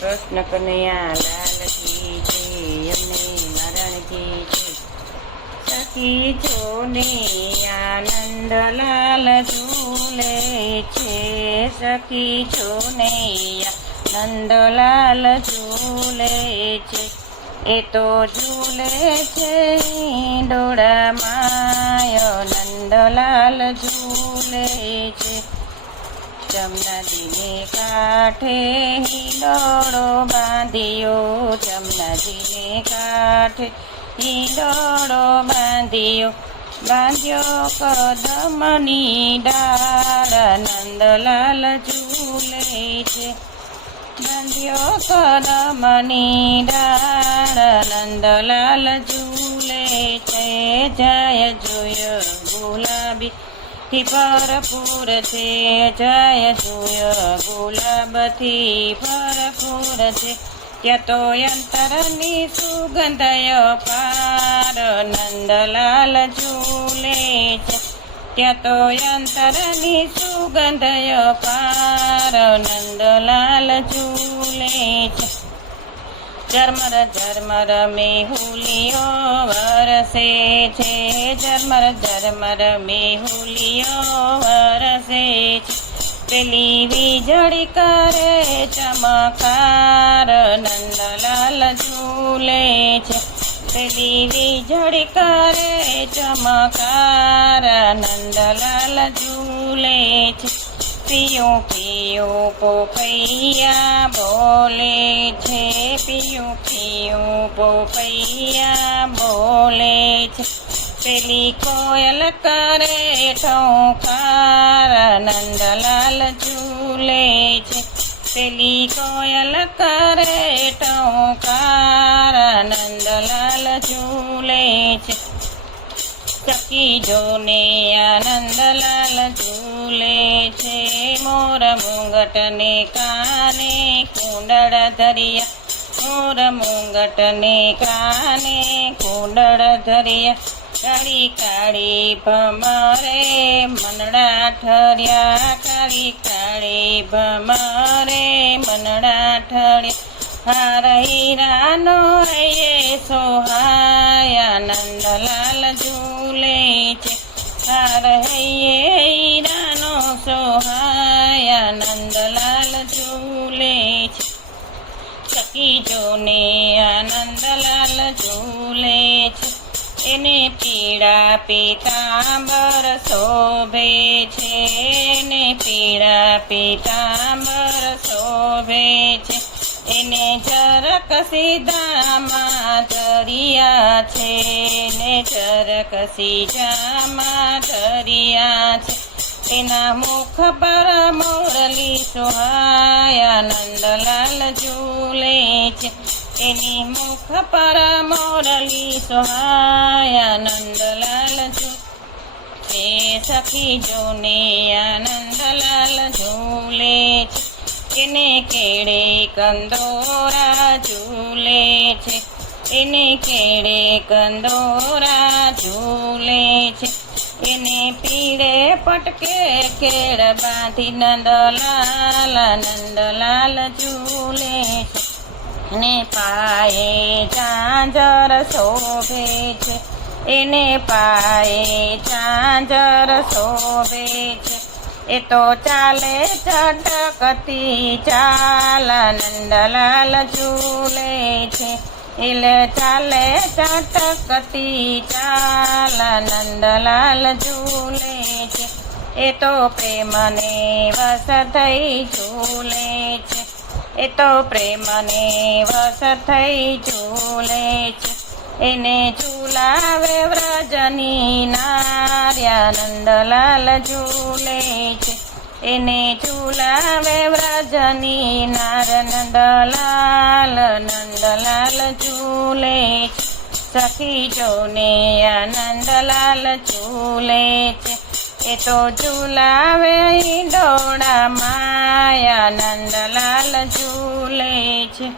કૃષ્ણ કનૈયા લાલ કી જય, અમને મરણ કી જય। સખી જોને આનંદ લાલ ઝૂલે છે, સખી જોને આનંદ લાલ ઝૂલે છે। એ તો ઝૂલે છે ડોળામાં નંદલાલ ઝૂલે છે। જમનાજીને કાંઠે હિંડોળો બાંધ્યો, જમનાજીને કાંઠે હિંડોળો બાંધ્યો, બાંધ્યો કદમની ડાળ નંદલાલ ઝૂલે છે। બાંધ્યો કદમની ડાળ નંદલાલ ઝૂલે છે। જય જોય ગુલાબી થી ભરપૂર છે, જય જોય ગુલાબથી ભરપૂર છે। ત્યાં તો અંતરની સુગંધય પાર નંદલાલ ઝૂલે છે, ત્યાં તો અંતરની સુગંધય પાર નંદલાલ ઝૂલે છે। ઝરમર ઝરમર મેહુલીઓ વરસે છે, ઝરમર ઝરમર મેહુલીઓ વરસે છે। પેલી વીજળી કરે ચમકાર નંદલાલ ઝૂલે છે, પેલી વીજળી કરે ચમકાર નંદલાલ ઝૂલે છે। પિયું પિયું પોપૈયા બોલે છે, પિયું પિયું પોપૈયા બોલે છે। પેલી કોયલ કરે ઠોંકાર નંદલાલ ઝૂલે છે, પેલી કોયલ કરે ઠોંકાર નંદલાલ ઝૂલે છે। સખી જોને આનંદલાલ ઝૂલે છે, મોર મુંગટને કાને કુંડળ ધરિયા, મોર મુંગટને કાને કુંડળ ધરિયા। કાળી કાળી ભમરે મનડા ઠર્યા, કાળી કાળી ભમરે મનડા ઠર્યા। હાર હીરાનો હૈયે સોહાયા નંદલાલ ઝૂલે છે, હાર હૈયે હીરાનો સોહાયા નંદલાલ ઝૂલે છે। સખી જોને આનંદલાલ ઝૂલે છે, એને પીળા પીતાંબર શોભે છે, એને પીળા પીતાંબર શોભે છે। એને ઝરક સીધામાં ધરિયા છે, ને ઝરક સીધામાં ધરિયા છે। એના મુખ પર મોરલી સોહાયા નંદલાલ ઝૂલે છે, એની મુખ પર મોરલી સોહાયા નંદલાલ ઝૂલે। સખી જોને આનંદલાલ ઝૂલે છે, એને કેળે કંદોરા ઝૂલે છે, એને કેળે કંદોરા ઝૂલે છે। એને પીળે પટકે કેળ બાંધી નંદલાલ નંદલાલ ઝૂલે છે। એને પાયે ઝાંઝર શોભે છે, એને પાયે ઝાંઝર શોભે છે। એ તો ચાલે ચટકતી ચાલ નંદલાલ ઝૂલે છે, એટલે ચાલે ચટકતી ચાલ નંદલાલ ઝૂલે છે। એ તો પ્રેમને વશ થઈ ઝૂલે છે, એ તો પ્રેમને વશ થઈ ઝૂલે છે। એને ઝૂલાવે વ્રજની નાર્યા નંદલાલ ઝૂલે છે, એને ઝૂલાવે વ્રજની નાર નંદલાલ નંદલાલ ઝૂલે છે। સખી જોને આનંદલાલ ઝૂલે છે, એ તો ઝૂલાવે ડોળા માયા નંદલાલ ઝૂલે છે।